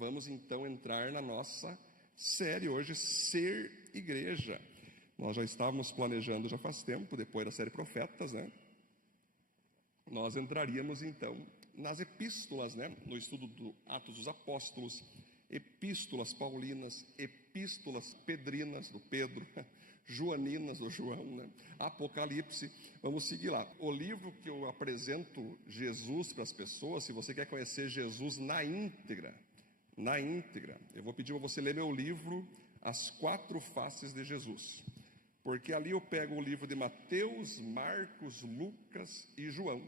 vamos então entrar na nossa série hoje, Ser Igreja. Nós já estávamos planejando já faz tempo, depois da série Profetas, né? Nós entraríamos então nas epístolas, né? No estudo do Atos dos Apóstolos, epístolas paulinas, epístolas pedrinas do Pedro, joaninas do João, né? Apocalipse, vamos seguir lá. O livro que eu apresento Jesus para as pessoas, se você quer conhecer Jesus na íntegra, eu vou pedir para você ler meu livro, As Quatro Faces de Jesus, porque ali eu pego o livro de Mateus, Marcos, Lucas e João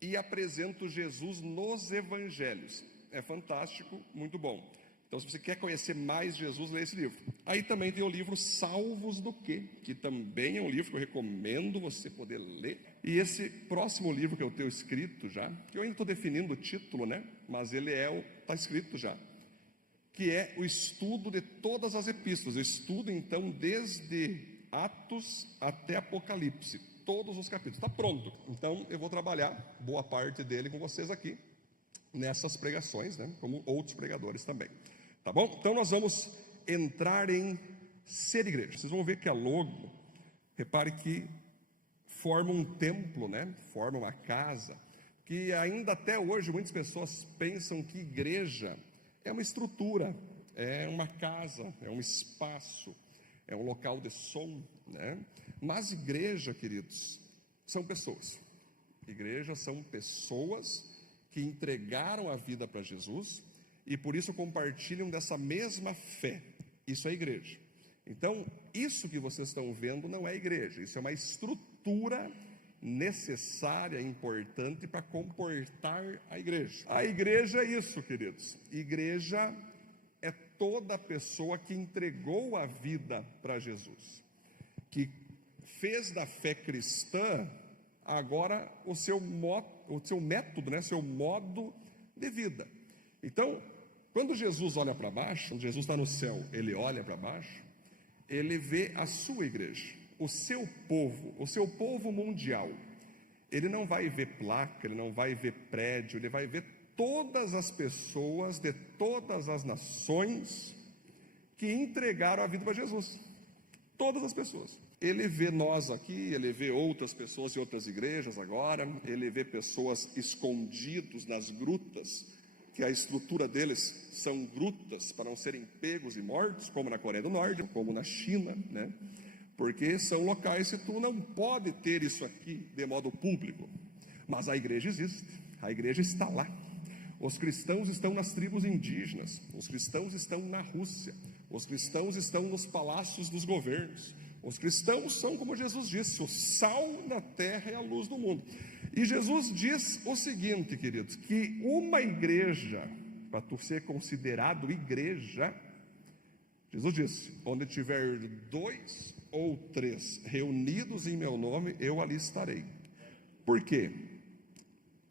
e apresento Jesus nos evangelhos. É fantástico, muito bom. Então, se você quer conhecer mais Jesus, lê esse livro. Aí também tem o livro Salvos do Quê? Que também é um livro que eu recomendo você poder ler. E esse próximo livro que eu tenho escrito já, que eu ainda estou definindo o título, né? Mas ele está escrito já, que é o estudo de todas as epístolas. Eu estudo, então, desde Atos até Apocalipse, todos os capítulos. Está pronto. Então, eu vou trabalhar boa parte dele com vocês aqui, nessas pregações, né? Como outros pregadores também. Tá bom? Então nós vamos entrar em ser igreja. Vocês vão ver que a logo, repare que forma um templo, né? Forma uma casa, que ainda até hoje muitas pessoas pensam que igreja é uma estrutura, é uma casa, é um espaço, é um local de som, né? Mas igreja, queridos, são pessoas. Igreja são pessoas que entregaram a vida para Jesus e por isso compartilham dessa mesma fé. Isso é igreja. Então, isso que vocês estão vendo não é igreja, isso é uma estrutura necessária, importante para comportar a igreja. A igreja é isso, queridos. Igreja é toda pessoa que entregou a vida para Jesus, que fez da fé cristã agora o seu método, né? Seu modo de vida. Então, quando Jesus olha para baixo, quando Jesus está no céu, ele olha para baixo, ele vê a sua igreja, o seu povo mundial. Ele não vai ver placa, ele não vai ver prédio, ele vai ver todas as pessoas de todas as nações que entregaram a vida para Jesus. Todas as pessoas. Ele vê nós aqui, ele vê outras pessoas em outras igrejas agora, ele vê pessoas escondidos nas grutas, que a estrutura deles são grutas para não serem pegos e mortos, como na Coreia do Norte, como na China, né? Porque são locais que tu não pode ter isso aqui de modo público, mas a igreja existe, a igreja está lá. Os cristãos estão nas tribos indígenas, os cristãos estão na Rússia, os cristãos estão nos palácios dos governos. Os cristãos são, como Jesus disse, o sal da terra e a luz do mundo. E Jesus diz o seguinte, queridos, que uma igreja, para tu ser considerado igreja, Jesus disse, onde tiver 2 ou 3 reunidos em meu nome, eu ali estarei. Por quê?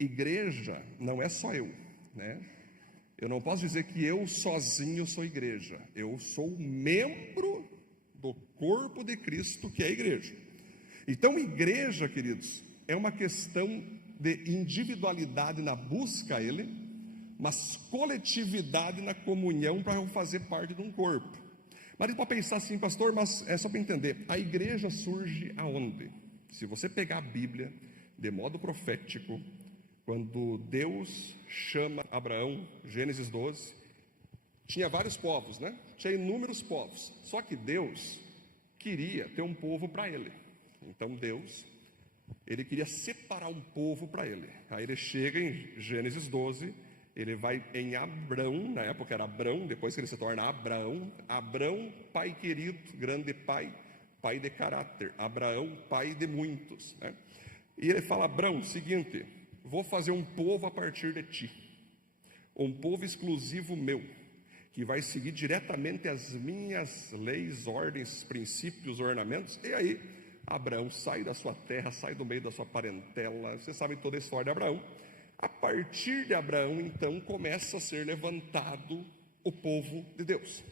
Igreja não é só eu, né? Eu não posso dizer que eu sozinho sou igreja. Eu sou membro do corpo de Cristo, que é a igreja. Então, igreja, queridos, é uma questão de individualidade na busca a Ele, mas coletividade na comunhão para fazer parte de um corpo. Mas pode pensar assim, pastor, mas é só para entender, a igreja surge aonde? Se você pegar a Bíblia de modo profético, quando Deus chama Abraão, Gênesis 12, tinha vários povos, né? Tinha inúmeros povos. Só que Deus queria ter um povo para Ele. Então Deus, Ele queria separar um povo para Ele. Aí Ele chega em Gênesis 12, Ele vai em Abrão, na época era Abrão, depois que ele se torna Abraão. Abrão, pai querido, grande pai, pai de caráter. Abraão, pai de muitos, né? E Ele fala, Abrão, seguinte, vou fazer um povo a partir de ti, um povo exclusivo meu, que vai seguir diretamente as minhas leis, ordens, princípios, ornamentos. E aí, Abraão sai da sua terra, sai do meio da sua parentela. Você sabe toda a história de Abraão. A partir de Abraão, então, começa a ser levantado o povo de Deus.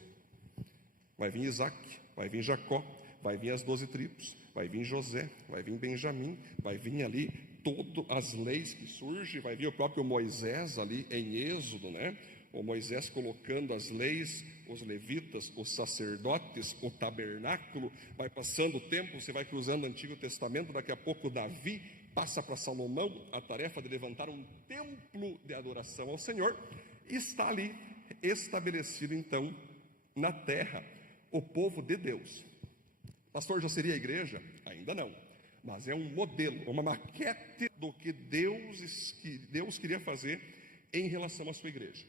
Vai vir Isaac, vai vir Jacó, vai vir as 12 tribos, vai vir José, vai vir Benjamim, vai vir ali todas as leis que surgem, vai vir o próprio Moisés ali em Êxodo, né? O Moisés colocando as leis, os levitas, os sacerdotes, o tabernáculo, vai passando o tempo, você vai cruzando o Antigo Testamento, daqui a pouco Davi passa para Salomão a tarefa de levantar um templo de adoração ao Senhor, e está ali estabelecido então na terra o povo de Deus. Pastor, já seria a igreja? Ainda não, mas é um modelo, uma maquete do que Deus queria fazer em relação à sua igreja.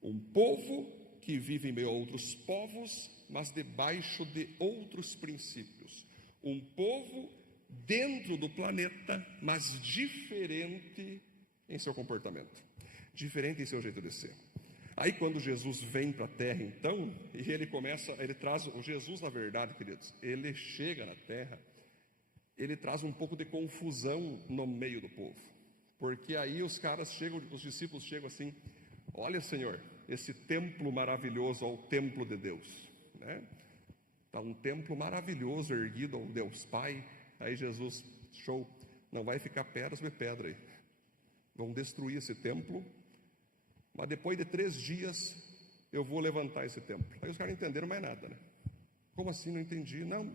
Um povo que vive em meio a outros povos, mas debaixo de outros princípios. Um povo dentro do planeta, mas diferente em seu comportamento, diferente em seu jeito de ser. Aí quando Jesus vem para a terra então, e ele traz, o Jesus na verdade, queridos, ele chega na terra, ele traz um pouco de confusão no meio do povo, porque aí os discípulos chegam assim: olha, Senhor, esse templo maravilhoso ao templo de Deus, né? Está um templo maravilhoso erguido ao Deus Pai. Aí Jesus, show, não vai ficar pedra sobre pedra aí, vão destruir esse templo, mas depois de 3 dias eu vou levantar esse templo. Aí os caras não entenderam mais nada, né? Como assim? Não entendi. Não,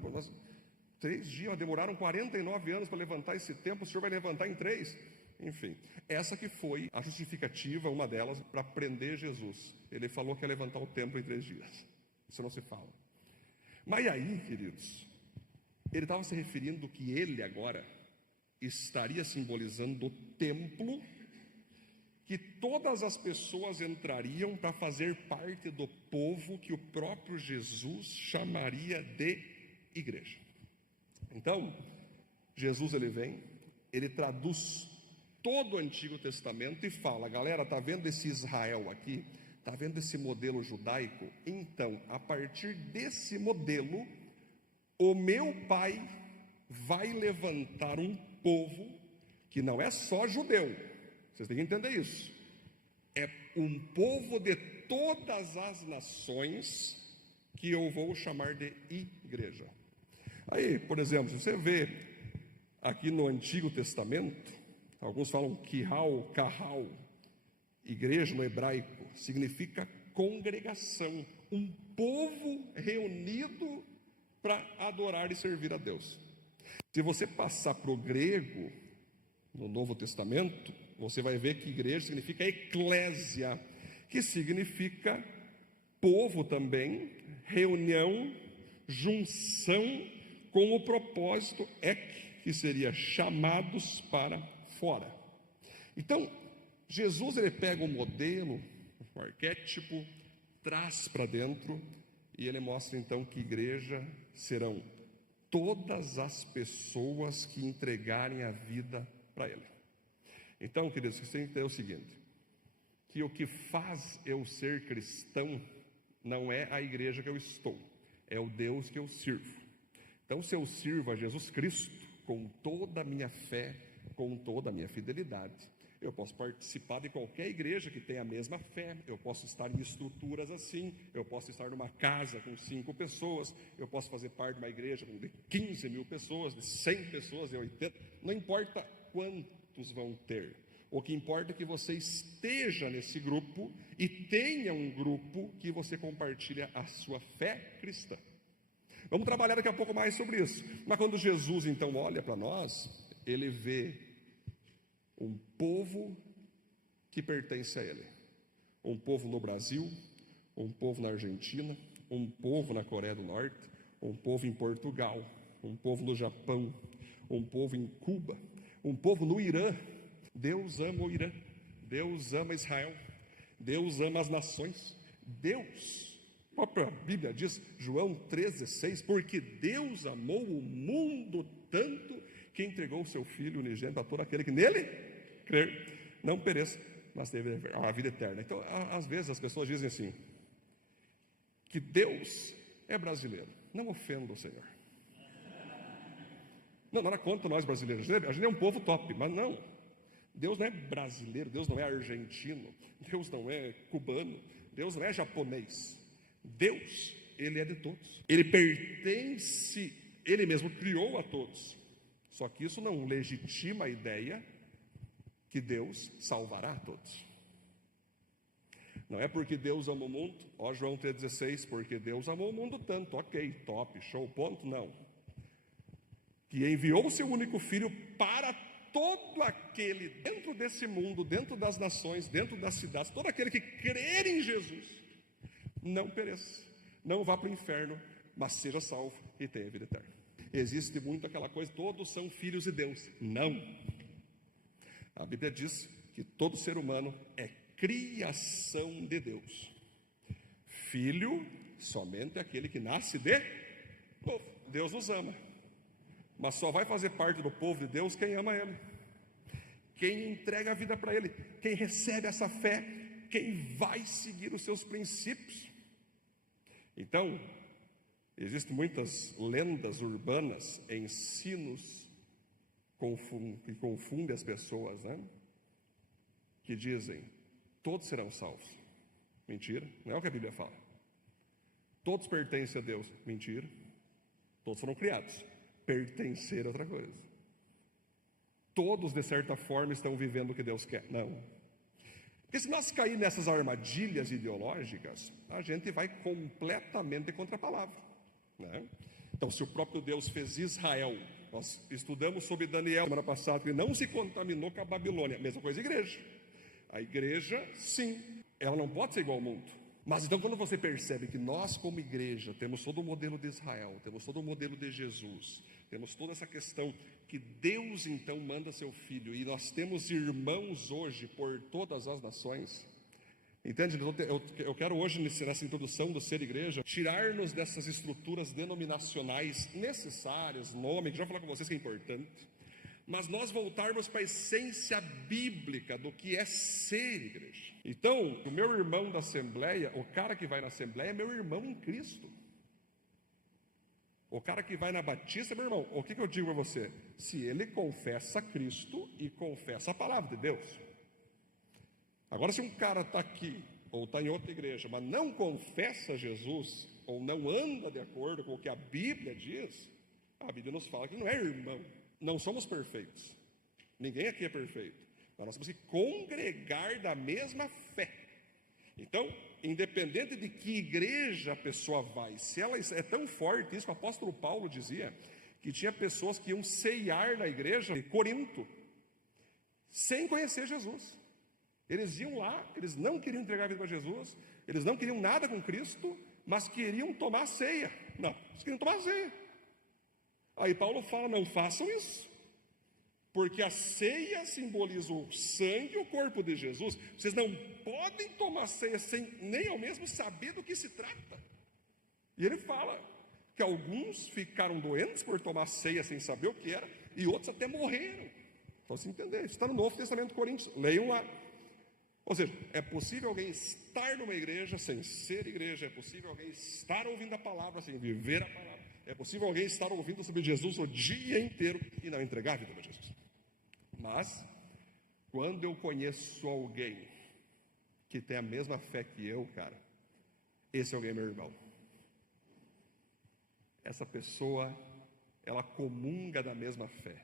3 dias, demoraram 49 anos para levantar esse templo, o Senhor vai levantar em 3? Enfim, essa que foi a justificativa, uma delas, para prender Jesus. Ele falou que ia levantar o templo em 3 dias. Isso não se fala. Mas aí, queridos, ele estava se referindo que ele agora estaria simbolizando o templo que todas as pessoas entrariam para fazer parte do povo que o próprio Jesus chamaria de igreja. Então, Jesus ele vem, ele traduz todo o Antigo Testamento e fala: galera, está vendo esse Israel aqui? Está vendo esse modelo judaico? Então, a partir desse modelo, o meu Pai vai levantar um povo que não é só judeu, vocês têm que entender isso, é um povo de todas as nações que eu vou chamar de igreja. Aí, por exemplo, se você vê aqui no Antigo Testamento, alguns falam kahal, igreja no hebraico, significa congregação, um povo reunido para adorar e servir a Deus. Se você passar para o grego, no Novo Testamento, você vai ver que igreja significa eclésia, que significa povo também, reunião, junção, com o propósito que seria chamados para fora. Então, Jesus ele pega o modelo, o arquétipo, traz para dentro, e ele mostra então que igreja serão todas as pessoas que entregarem a vida para ele. Então, queridos, você tem que entender o seguinte, que o que faz eu ser cristão não é a igreja que eu estou, é o Deus que eu sirvo. Então, se eu sirvo a Jesus Cristo com toda a minha fé, com toda a minha fidelidade, eu posso participar de qualquer igreja que tenha a mesma fé, eu posso estar em estruturas assim, eu posso estar numa casa com 5 pessoas, eu posso fazer parte de uma igreja de 15 mil pessoas, de 100 pessoas, de 80, não importa quantos vão ter, o que importa é que você esteja nesse grupo e tenha um grupo que você compartilha a sua fé cristã. Vamos trabalhar daqui a pouco mais sobre isso, mas quando Jesus então olha para nós, ele vê um povo que pertence a ele, um povo no Brasil, um povo na Argentina, um povo na Coreia do Norte, um povo em Portugal, um povo no Japão, um povo em Cuba, um povo no Irã. Deus ama o Irã, Deus ama Israel, Deus ama as nações. Deus, a própria Bíblia diz, João 13,6, porque Deus amou o mundo tanto que entregou o seu Filho unigênito a todo aquele que nele crer, não pereça, mas teve a vida eterna. Então, às vezes as pessoas dizem assim, que Deus é brasileiro. Não ofenda o Senhor. Não, nada contra nós brasileiros, a gente é um povo top, mas não, Deus não é brasileiro, Deus não é argentino, Deus não é cubano, Deus não é japonês. Deus, ele é de todos, ele pertence, ele mesmo criou a todos. Só que isso não legitima a ideia que Deus salvará a todos. Não é porque Deus ama o mundo, ó João 3,16, porque Deus amou o mundo tanto, ok, top, show, ponto, não. Que enviou o seu único filho para todo aquele, dentro desse mundo, dentro das nações, dentro das cidades, todo aquele que crer em Jesus, não pereça, não vá para o inferno, mas seja salvo e tenha vida eterna. Existe muito aquela coisa, todos são filhos de Deus. Não. A Bíblia diz que todo ser humano é criação de Deus. Filho somente aquele que nasce de novo. Deus nos ama, mas só vai fazer parte do povo de Deus quem ama Ele, quem entrega a vida para Ele, quem recebe essa fé, quem vai seguir os seus princípios. Então, existem muitas lendas urbanas, ensinos que confundem as pessoas, né? Que dizem, todos serão salvos. Mentira, não é o que a Bíblia fala. Todos pertencem a Deus. Mentira. Todos foram criados. Pertencer a outra coisa. Todos, de certa forma, estão vivendo o que Deus quer. Não. Porque se nós cair nessas armadilhas ideológicas, a gente vai completamente contra a palavra, né? Então, se o próprio Deus fez Israel, nós estudamos sobre Daniel semana passada, que ele não se contaminou com a Babilônia. Mesma coisa a igreja. A igreja, sim, ela não pode ser igual ao mundo. Mas então, quando você percebe que nós, como igreja, temos todo o modelo de Israel, temos todo o modelo de Jesus, temos toda essa questão que Deus então manda seu Filho, e nós temos irmãos hoje por todas as nações, entende? Eu quero hoje, nessa introdução do Ser Igreja, tirar-nos dessas estruturas denominacionais necessárias, nome, que já falei com vocês que é importante, mas nós voltarmos para a essência bíblica do que é ser igreja. Então, o meu irmão da Assembleia, o cara que vai na Assembleia é meu irmão em Cristo. O cara que vai na Batista é meu irmão. O que eu digo para você? Se ele confessa Cristo e confessa a palavra de Deus. Agora, se um cara está aqui, ou está em outra igreja, mas não confessa Jesus, ou não anda de acordo com o que a Bíblia diz, a Bíblia nos fala que não é irmão. Não somos perfeitos. Ninguém aqui é perfeito. Mas nós temos que congregar da mesma fé. Então, independente de que igreja a pessoa vai, se ela é tão forte, isso que o apóstolo Paulo dizia, que tinha pessoas que iam ceiar na igreja de Corinto, sem conhecer Jesus. Eles iam lá, eles não queriam entregar a vida para Jesus, eles não queriam nada com Cristo, mas queriam tomar a ceia. Não, eles queriam tomar a ceia. Aí Paulo fala, não façam isso, porque a ceia simboliza o sangue e o corpo de Jesus. Vocês não podem tomar ceia sem nem ao mesmo saber do que se trata. E ele fala que alguns ficaram doentes por tomar ceia sem saber o que era, e outros até morreram. Para você entender, isso está no Novo Testamento de Coríntios, leiam lá. Ou seja, é possível alguém estar numa igreja sem ser igreja, é possível alguém estar ouvindo a palavra sem viver a palavra, é possível alguém estar ouvindo sobre Jesus o dia inteiro e não entregar a vida para Jesus. Mas, quando eu conheço alguém que tem a mesma fé que eu, cara, esse alguém é meu irmão. Essa pessoa, ela comunga da mesma fé.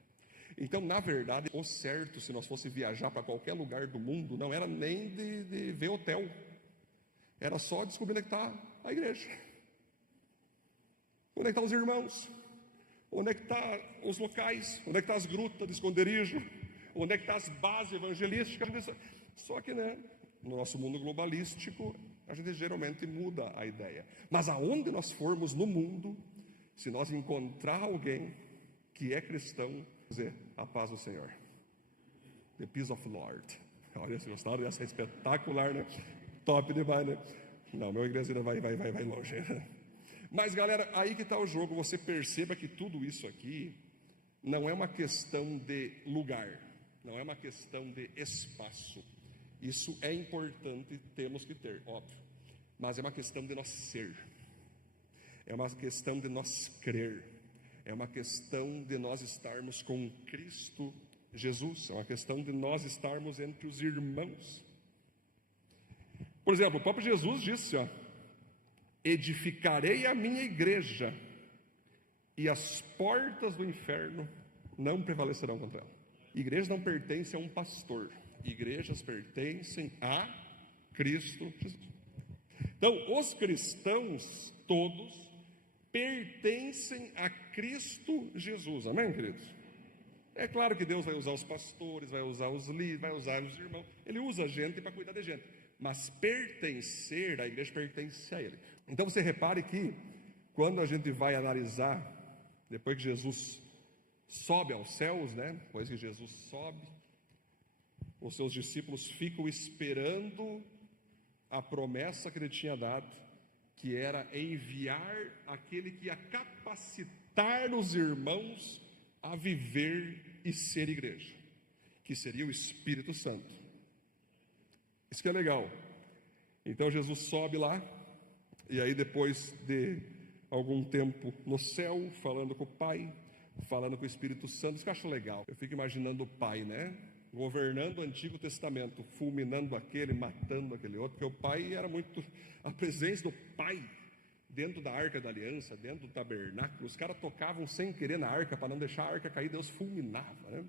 Então, na verdade, o certo, se nós fosse viajar para qualquer lugar do mundo, não era nem de ver hotel. Era só descobrir onde está a igreja. Onde é que estão os irmãos? Onde é que estão os locais? Onde é que estão as grutas de esconderijo? Onde é que estão as bases evangelísticas? Só que, né, no nosso mundo globalístico, a gente geralmente muda a ideia. Mas aonde nós formos no mundo, se nós encontrar alguém que é cristão, dizer, a paz do Senhor. The peace of the Lord. Olha, se gostaram dessa, é espetacular, né? Top demais, né? Não, meu igreja ainda vai longe. Mas, galera, aí que está o jogo. Você perceba que tudo isso aqui não é uma questão de lugar, não é uma questão de espaço. Isso é importante, temos que ter, óbvio. Mas é uma questão de nós ser. É uma questão de nós crer. É uma questão de nós estarmos com Cristo Jesus. É uma questão de nós estarmos entre os irmãos. Por exemplo, o próprio Jesus disse, ó, edificarei a minha igreja e as portas do inferno não prevalecerão contra ela. Igrejas não pertencem a um pastor. Igrejas pertencem a Cristo Jesus. Então, os cristãos todos pertencem a Cristo Jesus. Amém, queridos? É claro que Deus vai usar os pastores, vai usar os líderes, vai usar os irmãos. Ele usa a gente para cuidar da gente. Mas pertencer, a igreja pertence a Ele. Então você repare que quando a gente vai analisar, depois que Jesus sobe aos céus, né? Depois que Jesus sobe, os seus discípulos ficam esperando a promessa que ele tinha dado, que era enviar aquele que ia capacitar os irmãos a viver e ser igreja, que seria o Espírito Santo. Isso que é legal. Então Jesus sobe lá, e aí depois de algum tempo no céu, falando com o Pai, falando com o Espírito Santo, isso que eu acho legal. Eu fico imaginando o Pai, né? Governando o Antigo Testamento, fulminando aquele, matando aquele outro, porque o Pai era muito... A presença do Pai dentro da Arca da Aliança, dentro do tabernáculo, os caras tocavam sem querer na arca, para não deixar a arca cair, Deus fulminava, né?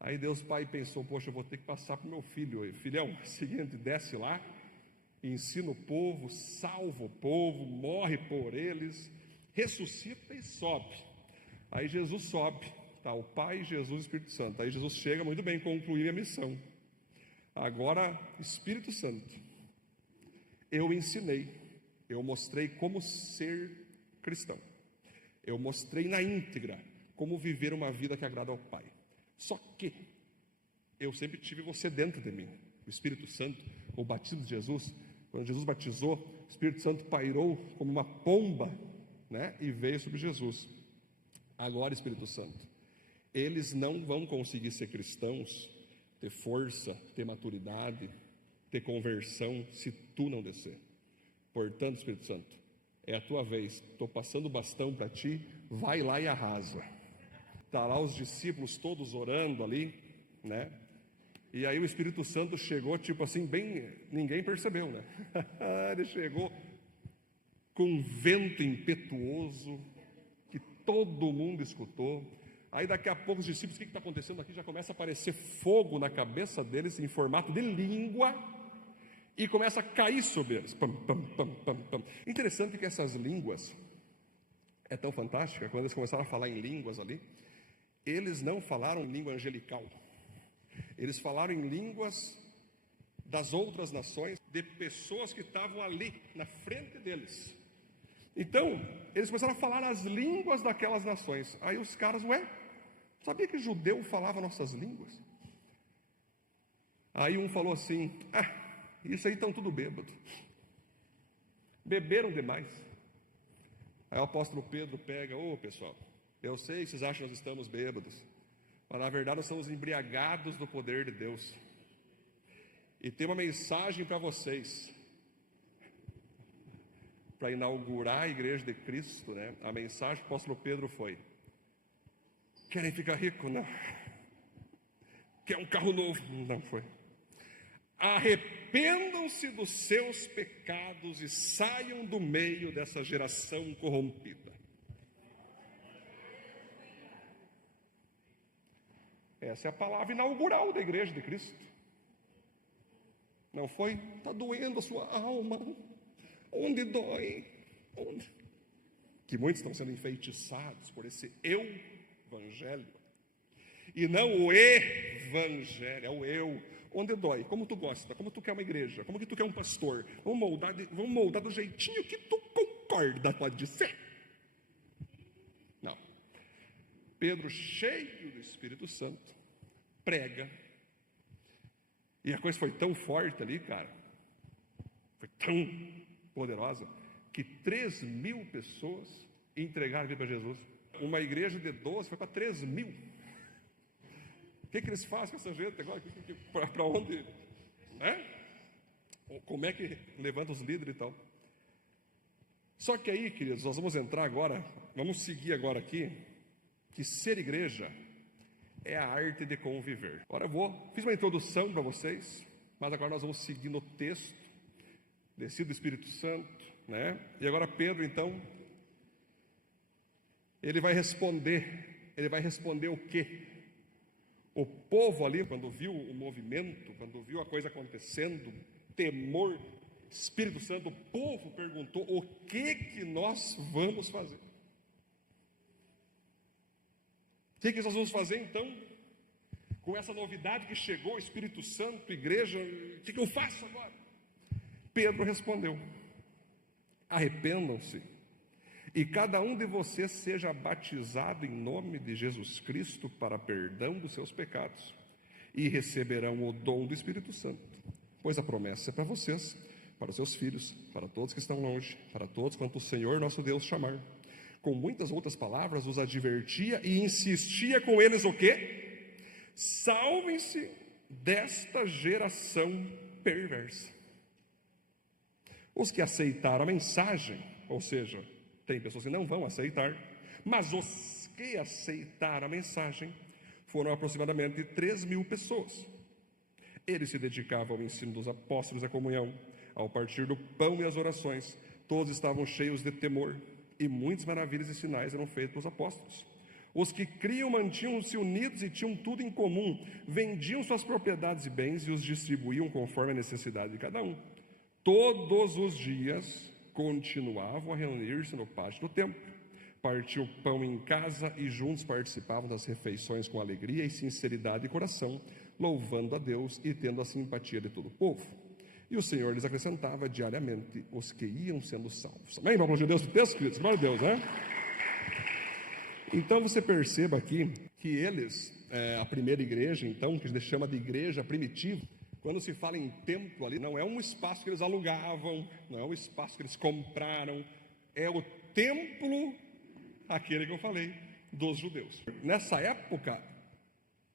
Aí Deus Pai pensou, poxa, eu vou ter que passar para o meu filho. Filhão, é o seguinte, desce lá, ensina o povo, salva o povo, morre por eles, ressuscita e sobe. Aí Jesus sobe, tá, o Pai, Jesus e Espírito Santo. Aí Jesus chega, muito bem, concluir a missão. Agora, Espírito Santo, eu ensinei, eu mostrei como ser cristão. Eu mostrei na íntegra como viver uma vida que agrada ao Pai. Só que eu sempre tive você dentro de mim. O Espírito Santo, o batismo de Jesus, quando Jesus batizou, o Espírito Santo pairou como uma pomba, né, e veio sobre Jesus. Agora, Espírito Santo, eles não vão conseguir ser cristãos, ter força, ter maturidade, ter conversão, se tu não descer. Portanto, Espírito Santo, é a tua vez, estou passando o bastão para ti, vai lá e arrasa. Está lá os discípulos todos orando ali, né? E aí o Espírito Santo chegou, tipo assim, bem, ninguém percebeu, né? Ele chegou com um vento impetuoso, que todo mundo escutou. Aí daqui a pouco os discípulos, o que está acontecendo aqui? Já começa a aparecer fogo na cabeça deles, em formato de língua, e começa a cair sobre eles. Pam, pam, pam, pam, pam. Interessante que essas línguas, é tão fantástica, quando eles começaram a falar em línguas ali, eles não falaram língua angelical, eles falaram em línguas das outras nações, de pessoas que estavam ali, na frente deles. Então, eles começaram a falar as línguas daquelas nações. Aí os caras, sabia que judeu falava nossas línguas? Aí um falou assim, isso aí estão tudo bêbado, beberam demais. Aí o apóstolo Pedro pega, pessoal, eu sei que vocês acham que nós estamos bêbados, mas na verdade nós estamos embriagados do poder de Deus. E tem uma mensagem para vocês, para inaugurar a igreja de Cristo, né? A mensagem do apóstolo Pedro foi: querem ficar rico? Não. Quer um carro novo? Não foi. Arrependam-se dos seus pecados e saiam do meio dessa geração corrompida. Essa é a palavra inaugural da igreja de Cristo. Não foi? Está doendo a sua alma. Onde dói? Onde? Que muitos estão sendo enfeitiçados por esse evangelho. E não o evangelho, é o eu. Onde dói? Como tu gosta? Como tu quer uma igreja? Como que tu quer um pastor? Vamos moldar do jeitinho que tu concorda, pode ser. Não. Pedro, cheio do Espírito Santo, prega. E a coisa foi tão forte ali, cara. Foi tão poderosa, que 3.000 pessoas entregaram a vida para Jesus. Uma igreja de 12 foi para 3.000. O que eles fazem com essa gente agora? Para onde? Né? Como é que levanta os líderes e tal? Só que aí, queridos, nós vamos entrar agora, vamos seguir agora aqui, que ser igreja é a arte de conviver. Agora fiz uma introdução para vocês, mas agora nós vamos seguir no texto, descido do Espírito Santo, né? E agora Pedro, então, ele vai responder o quê? O povo ali, quando viu o movimento, quando viu a coisa acontecendo, temor, Espírito Santo, o povo perguntou: o que nós vamos fazer? O que nós vamos fazer então? Com essa novidade que chegou, Espírito Santo, igreja, o que eu faço agora? Pedro respondeu: arrependam-se e cada um de vocês seja batizado em nome de Jesus Cristo para perdão dos seus pecados, e receberão o dom do Espírito Santo, pois a promessa é para vocês, para os seus filhos, para todos que estão longe, para todos quanto o Senhor nosso Deus chamar. Com muitas outras palavras os advertia e insistia com eles o quê? Salvem-se desta geração perversa. Os que aceitaram a mensagem, ou seja, tem pessoas que não vão aceitar, mas os que aceitaram a mensagem foram aproximadamente 3.000 pessoas. Eles se dedicavam ao ensino dos apóstolos, à comunhão, ao partir do pão e às orações. Todos estavam cheios de temor, e muitas maravilhas e sinais eram feitos pelos apóstolos. Os que criam mantinham-se unidos e tinham tudo em comum, vendiam suas propriedades e bens e os distribuíam conforme a necessidade de cada um. Todos os dias continuavam a reunir-se no pátio do templo, partiam o pão em casa e juntos participavam das refeições com alegria e sinceridade de coração, louvando a Deus e tendo a simpatia de todo o povo. E o Senhor lhes acrescentava diariamente os que iam sendo salvos. Amém? Vamos aplaudir Deus do texto, queridos? Glória a Deus, né? Então você perceba aqui que eles, a primeira igreja, então, que a gente chama de igreja primitiva, quando se fala em templo ali, não é um espaço que eles alugavam, não é um espaço que eles compraram, é o templo, aquele que eu falei, dos judeus. Nessa época,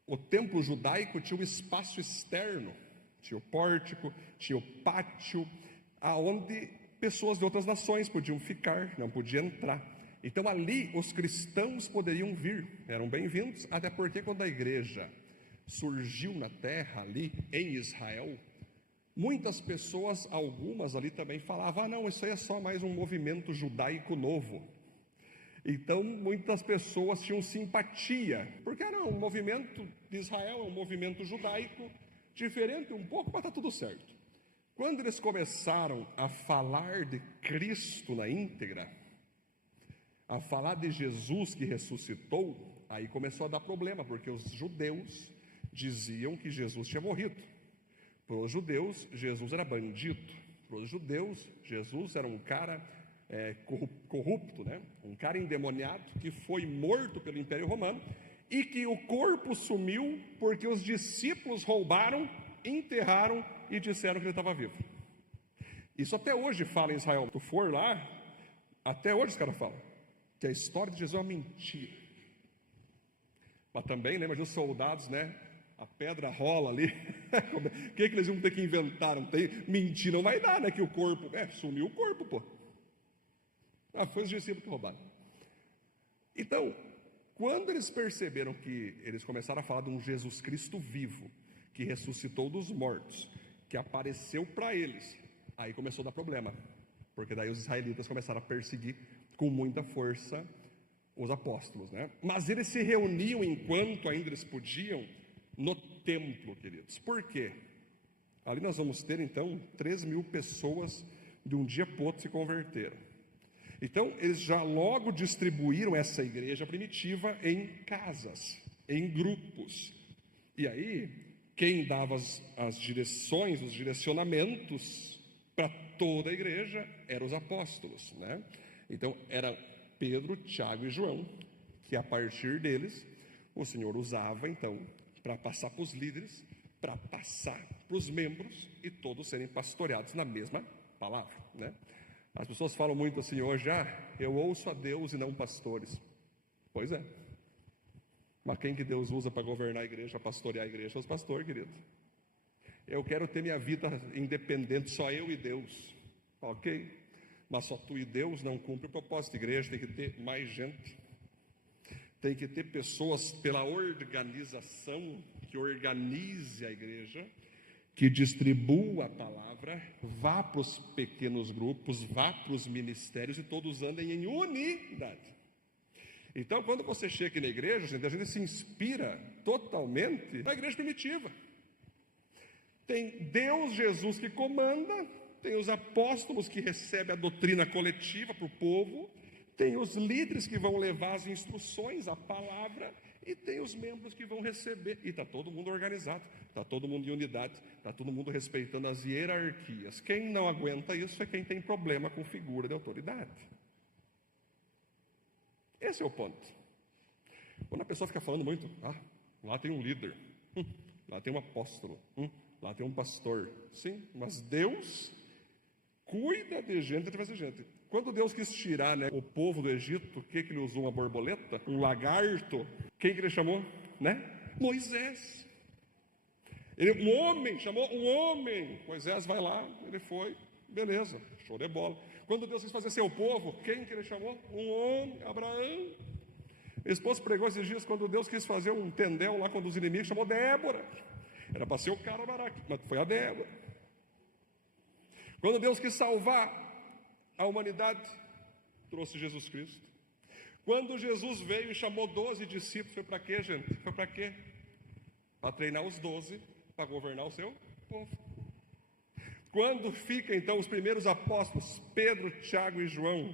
o templo judaico tinha um espaço externo, tinha o pórtico, tinha o pátio, aonde pessoas de outras nações podiam ficar, não podiam entrar. Então ali os cristãos poderiam vir, eram bem-vindos, até porque quando a igreja surgiu na terra ali em Israel, muitas pessoas, algumas ali também falavam: não, isso aí é só mais um movimento judaico novo. Então muitas pessoas tinham simpatia, porque era um movimento de Israel, é um movimento judaico, diferente um pouco, mas está tudo certo. Quando eles começaram a falar de Cristo na íntegra, a falar de Jesus que ressuscitou, aí começou a dar problema, porque os judeus diziam que Jesus tinha morrido. Para os judeus, Jesus era bandido. Para os judeus, Jesus era um cara corrupto, né? Um cara endemoniado que foi morto pelo Império Romano e que o corpo sumiu porque os discípulos roubaram, enterraram e disseram que ele estava vivo. Isso até hoje fala em Israel. Tu for lá, até hoje os caras falam que a história de Jesus é uma mentira. Mas também, né, imagina os soldados, né? A pedra rola ali. O que eles iam ter que inventar? Não tem, mentir não vai dar, né? Que o corpo, sumiu o corpo, pô. Foi os discípulos que roubaram. Então, quando eles perceberam que eles começaram a falar de um Jesus Cristo vivo, que ressuscitou dos mortos, que apareceu para eles, aí começou a dar problema, porque daí os israelitas começaram a perseguir com muita força os apóstolos, né? Mas eles se reuniam enquanto ainda eles podiam no templo, queridos. Por quê? Ali nós vamos ter então 3.000 pessoas de um dia para o outro se converteram. Então eles já logo distribuíram essa igreja primitiva em casas, em grupos. E aí quem dava as direções, os direcionamentos para toda a igreja eram os apóstolos, né? Então era Pedro, Tiago e João, que a partir deles o Senhor usava então para passar para os líderes, para passar para os membros e todos serem pastoreados na mesma palavra, né? As pessoas falam muito assim hoje: eu ouço a Deus e não pastores. Pois é. Mas quem que Deus usa para governar a igreja, pastorear a igreja? Os pastores, querido. Eu quero ter minha vida independente, só eu e Deus. Ok? Mas só tu e Deus não cumpre o propósito da igreja, tem que ter mais gente. Tem que ter pessoas pela organização, que organize a igreja, que distribua a palavra, vá para os pequenos grupos, vá para os ministérios e todos andem em unidade. Então, quando você chega aqui na igreja, a gente se inspira totalmente na igreja primitiva. Tem Deus, Jesus, que comanda, tem os apóstolos que recebem a doutrina coletiva para o povo, tem os líderes que vão levar as instruções, a palavra, e tem os membros que vão receber. E está todo mundo organizado, está todo mundo em unidade, está todo mundo respeitando as hierarquias. Quem não aguenta isso é quem tem problema com figura de autoridade. Esse é o ponto. Quando a pessoa fica falando muito, lá tem um líder, lá tem um apóstolo, lá tem um pastor. Sim, mas Deus cuida de gente através de gente. Quando Deus quis tirar, o povo do Egito, o que ele usou? Uma borboleta? Um lagarto? Quem que ele chamou? Moisés. Um homem, chamou um homem. Moisés vai lá, ele foi, beleza, show de bola. Quando Deus quis fazer seu povo, quem que ele chamou? Um homem, Abraão. Minha esposa pregou esses dias, quando Deus quis fazer um tendel lá com os inimigos, chamou Débora. Era para ser o cara barato, mas foi a Débora. Quando Deus quis salvar a humanidade, trouxe Jesus Cristo. Quando Jesus veio e chamou 12 discípulos, foi para quê, gente? Foi para quê? Para treinar os 12, para governar o seu povo. Quando fica então os primeiros apóstolos, Pedro, Tiago e João,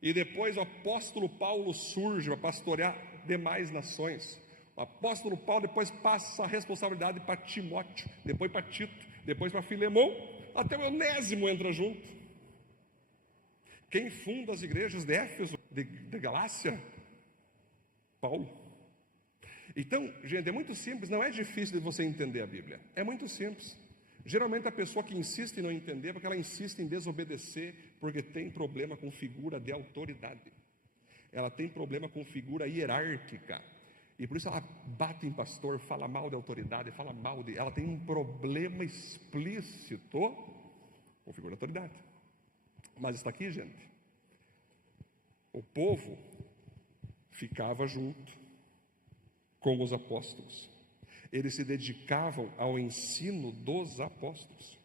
e depois o apóstolo Paulo surge para pastorear demais nações. O apóstolo Paulo depois passa a responsabilidade para Timóteo, depois para Tito, depois para Filemão, até o Onésimo entra junto. Quem funda as igrejas de Éfeso, de Galácia? Paulo. Então, gente, é muito simples, não é difícil de você entender a Bíblia, é muito simples. Geralmente a pessoa que insiste em não entender, porque ela insiste em desobedecer, porque tem problema com figura de autoridade, ela tem problema com figura hierárquica, e por isso ela bate em pastor, fala mal de autoridade, ela tem um problema explícito com figura de autoridade. Mas está aqui, gente, o povo ficava junto com os apóstolos, eles se dedicavam ao ensino dos apóstolos,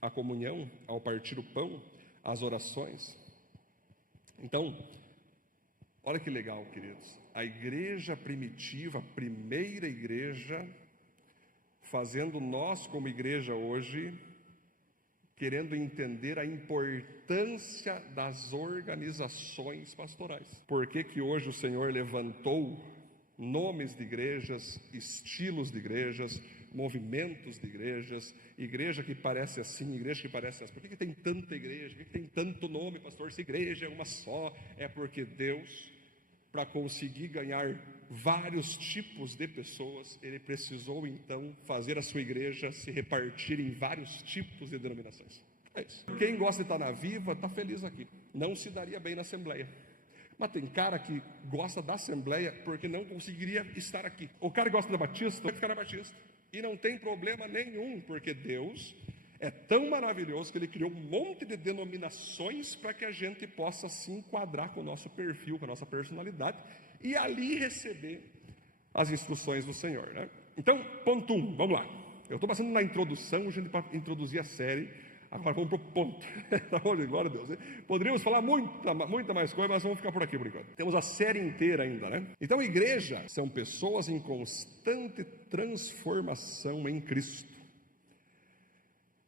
à comunhão, ao partir o pão, às orações. Então, olha que legal, queridos, a igreja primitiva, a primeira igreja, fazendo nós como igreja hoje, querendo entender a importância das organizações pastorais. Por que que hoje o Senhor levantou nomes de igrejas, estilos de igrejas, movimentos de igrejas, igreja que parece assim, igreja que parece assim? Por que que tem tanta igreja? Por que que tem tanto nome, pastor? Se igreja é uma só, é porque Deus, para conseguir ganhar vários tipos de pessoas, Ele precisou então fazer a sua igreja se repartir em vários tipos de denominações. É isso. Quem gosta de estar na Viva, está feliz aqui. Não se daria bem na Assembleia. Mas tem cara que gosta da Assembleia porque não conseguiria estar aqui. O cara que gosta da Batista, vai ficar na Batista. E não tem problema nenhum, porque Deus é tão maravilhoso que Ele criou um monte de denominações para que a gente possa se enquadrar com o nosso perfil, com a nossa personalidade, e ali receber as instruções do Senhor, Então, ponto 1, vamos lá. Eu estou passando na introdução, gente, para introduzir a série. Agora vamos para o ponto. Glória a Deus. Poderíamos falar muita mais coisa, mas vamos ficar por aqui por enquanto. Temos a série inteira ainda, Então, igreja são pessoas em constante transformação em Cristo.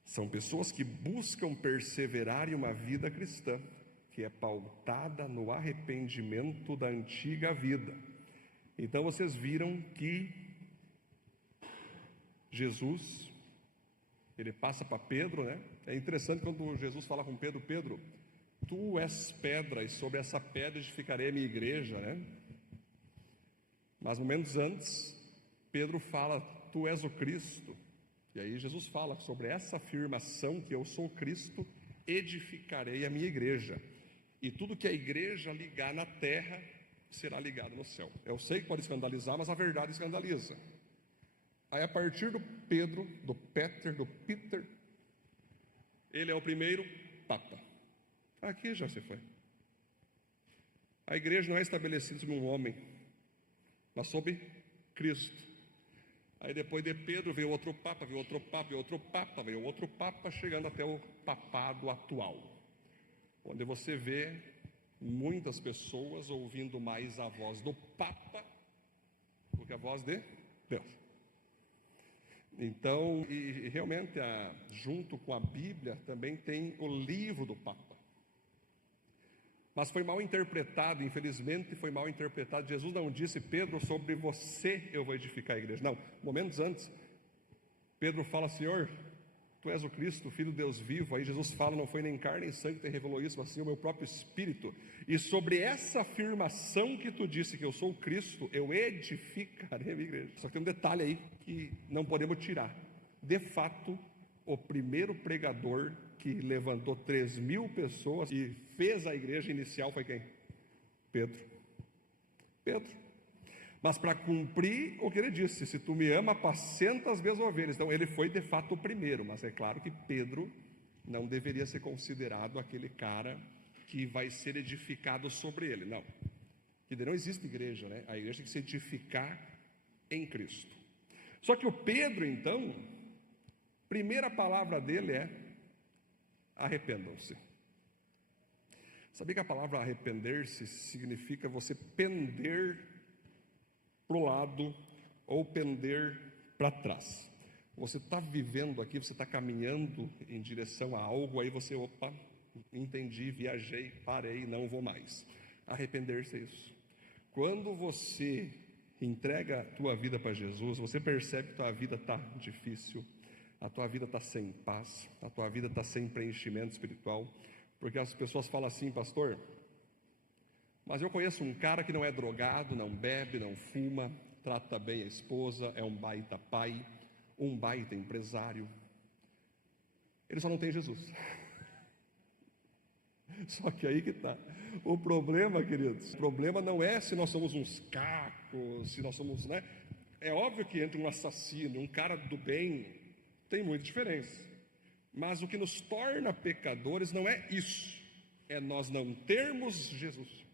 São pessoas que buscam perseverar em uma vida cristã, que é pautada no arrependimento da antiga vida. Então vocês viram que Jesus, ele passa para Pedro, É interessante quando Jesus fala com Pedro: Pedro, tu és pedra, e sobre essa pedra edificarei a minha igreja, Mas momentos antes, Pedro fala: tu és o Cristo. E aí Jesus fala sobre essa afirmação, que eu sou o Cristo, edificarei a minha igreja. E tudo que a igreja ligar na terra será ligado no céu. Eu sei que pode escandalizar, mas a verdade escandaliza. Aí a partir do Pedro, do Peter, ele é o primeiro Papa. Aqui já se foi. A igreja não é estabelecida sobre um homem, mas sobre Cristo. Aí depois de Pedro veio outro Papa, veio outro Papa, veio outro Papa, veio outro Papa, chegando até o papado atual, onde você vê muitas pessoas ouvindo mais a voz do Papa do que a voz de Deus. Então, e realmente, junto com a Bíblia, também tem o livro do Papa. Mas foi mal interpretado, infelizmente foi mal interpretado. Jesus não disse: Pedro, sobre você eu vou edificar a igreja. Não, momentos antes, Pedro fala: Senhor, tu és o Cristo, Filho de Deus vivo. Aí Jesus fala: não foi nem carne nem sangue que te revelou isso, mas sim o meu próprio Espírito. E sobre essa afirmação que tu disse, que eu sou o Cristo, eu edificarei a minha igreja. Só que tem um detalhe aí que não podemos tirar. De fato, o primeiro pregador que levantou 3.000 pessoas e fez a igreja inicial foi quem? Pedro. Mas para cumprir o que ele disse: se tu me ama, apacenta as minhas ovelhas. Então ele foi de fato o primeiro, mas é claro que Pedro não deveria ser considerado aquele cara que vai ser edificado sobre ele. Não, que não existe igreja, né? A igreja tem que se edificar em Cristo. Só que o Pedro, então, primeira palavra dele é: arrependam-se. Sabia que a palavra arrepender-se significa você pender para o lado ou pender para trás. Você está vivendo aqui, você está caminhando em direção a algo, aí você, opa, entendi, viajei, parei, não vou mais. Arrepender-se é isso. Quando você entrega a tua vida para Jesus, você percebe que a tua vida está difícil, a tua vida está sem paz, a tua vida está sem preenchimento espiritual, porque as pessoas falam assim: pastor, mas eu conheço um cara que não é drogado, não bebe, não fuma, trata bem a esposa, é um baita pai, um baita empresário. Ele só não tem Jesus. Só que aí que está o problema, queridos. O problema não é se nós somos uns cacos, se nós somos, né? É óbvio que entre um assassino, um cara do bem, tem muita diferença. Mas o que nos torna pecadores não é isso, é nós não termos Jesus,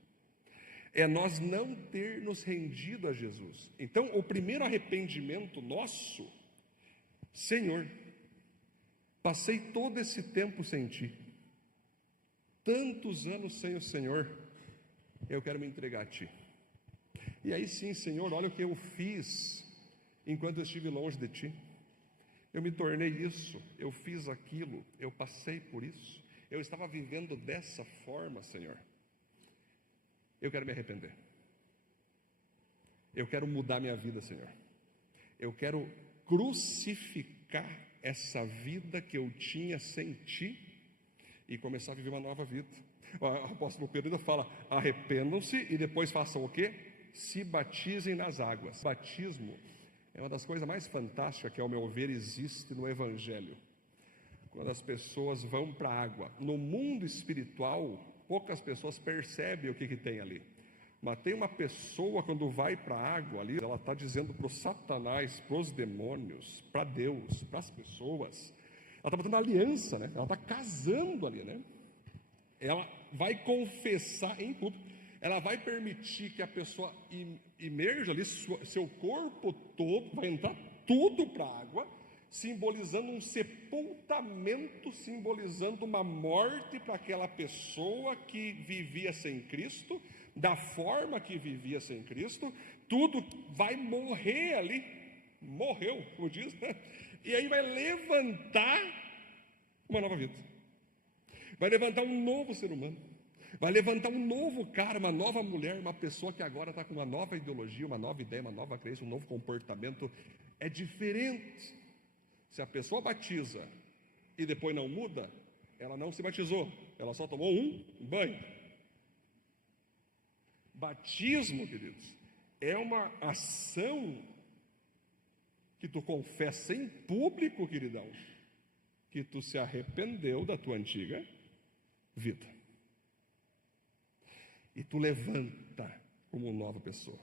é nós não ter nos rendido a Jesus. Então, o primeiro arrependimento nosso: Senhor, passei todo esse tempo sem Ti, tantos anos sem o Senhor, eu quero me entregar a Ti. E aí sim, Senhor, olha o que eu fiz enquanto eu estive longe de Ti. Eu me tornei isso, eu fiz aquilo, eu passei por isso, eu estava vivendo dessa forma, Senhor. Eu quero me arrepender. Eu quero mudar minha vida, Senhor. Eu quero crucificar essa vida que eu tinha sem Ti e começar a viver uma nova vida. O apóstolo Pedro ainda fala: arrependam-se e depois façam o quê? Se batizem nas águas. Batismo é uma das coisas mais fantásticas que, ao meu ver, existe no Evangelho. Quando as pessoas vão para a água. No mundo espiritual, poucas pessoas percebem o que tem ali. Mas tem uma pessoa, quando vai para a água ali, ela está dizendo para o Satanás, para os demônios, para Deus, para as pessoas. Ela está botando aliança, né? Ela está casando ali, né? Ela vai confessar em público. Ela vai permitir que a pessoa imerja ali, seu corpo todo, vai entrar tudo para a água, simbolizando um sepultamento, simbolizando uma morte para aquela pessoa que vivia sem Cristo, da forma que vivia sem Cristo. Tudo vai morrer ali, morreu, como diz, né? E aí vai levantar uma nova vida, vai levantar um novo ser humano, vai levantar um novo cara, uma nova mulher, uma pessoa que agora está com uma nova ideologia, uma nova ideia, uma nova crença, um novo comportamento. É diferente. Se a pessoa batiza e depois não muda, ela não se batizou, ela só tomou um banho. Batismo, queridos, é uma ação que tu confessa em público, queridão, que tu se arrependeu da tua antiga vida. E tu levanta como nova pessoa.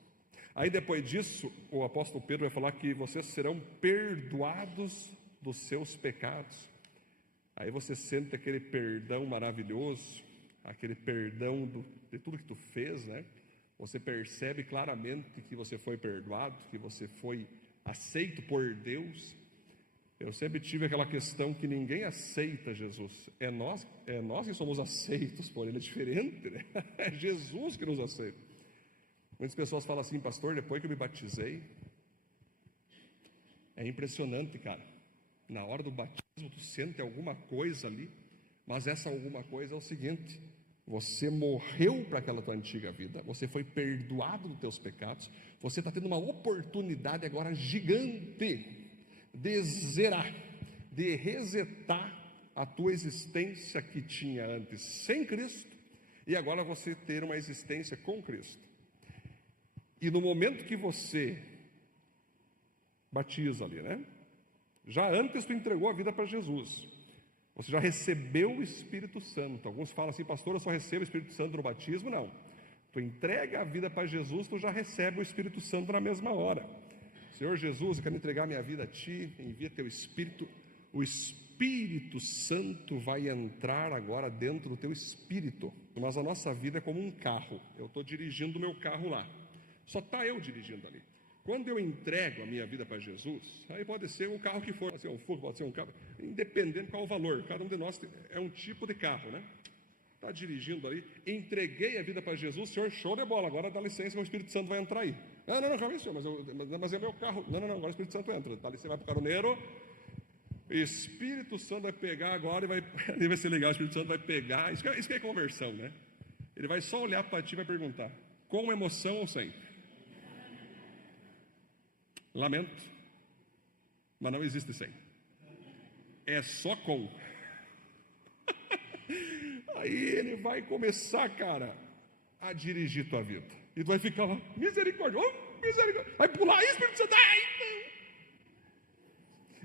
Aí depois disso, o apóstolo Pedro vai falar que vocês serão perdoados dos seus pecados. Aí você sente aquele perdão maravilhoso, aquele perdão de tudo que tu fez, né? Você percebe claramente que você foi perdoado, que você foi aceito por Deus. Eu sempre tive aquela questão que ninguém aceita Jesus. É nós que somos aceitos por Ele, é diferente, né? É Jesus que nos aceita. Muitas pessoas falam assim: pastor, depois que eu me batizei, É impressionante, cara. Na hora do batismo, tu sente alguma coisa ali, mas essa alguma coisa é o seguinte: você morreu para aquela tua antiga vida, você foi perdoado dos teus pecados, você está tendo uma oportunidade agora gigante de zerar, de resetar a tua existência que tinha antes sem Cristo, e agora você ter uma existência com Cristo. E no momento que você batiza ali, né? Já antes tu entregou a vida para Jesus, você já recebeu o Espírito Santo. Alguns falam assim: pastor, eu só recebo o Espírito Santo no batismo. Não, tu entrega a vida para Jesus, tu já recebe o Espírito Santo na mesma hora. Senhor Jesus, eu quero entregar minha vida a Ti, envia Teu Espírito. O Espírito Santo vai entrar agora dentro do teu espírito. Mas a nossa vida é como um carro. Eu estou dirigindo o meu carro lá, só está eu dirigindo ali. Quando eu entrego a minha vida para Jesus, aí pode ser o carro que for, pode ser um Fusca, pode ser um carro, independente qual o valor, cada um de nós é um tipo de carro, né? Está dirigindo ali, entreguei a vida para Jesus, Senhor, show de bola, agora dá licença que o Espírito Santo vai entrar aí. Não, calma aí, Senhor, mas é meu carro. Não, agora o Espírito Santo entra, dá licença, vai para o caroneiro, o Espírito Santo vai pegar agora e vai ser legal, o Espírito Santo vai pegar, isso que é conversão, né? Ele vai só olhar para ti e vai perguntar, com emoção ou sem? Lamento, mas não existe sem. É só com. Aí ele vai começar, cara, a dirigir tua vida. E tu vai ficar lá, misericórdia, oh, misericórdia. Vai pular aí, Espírito Santo, ai, não.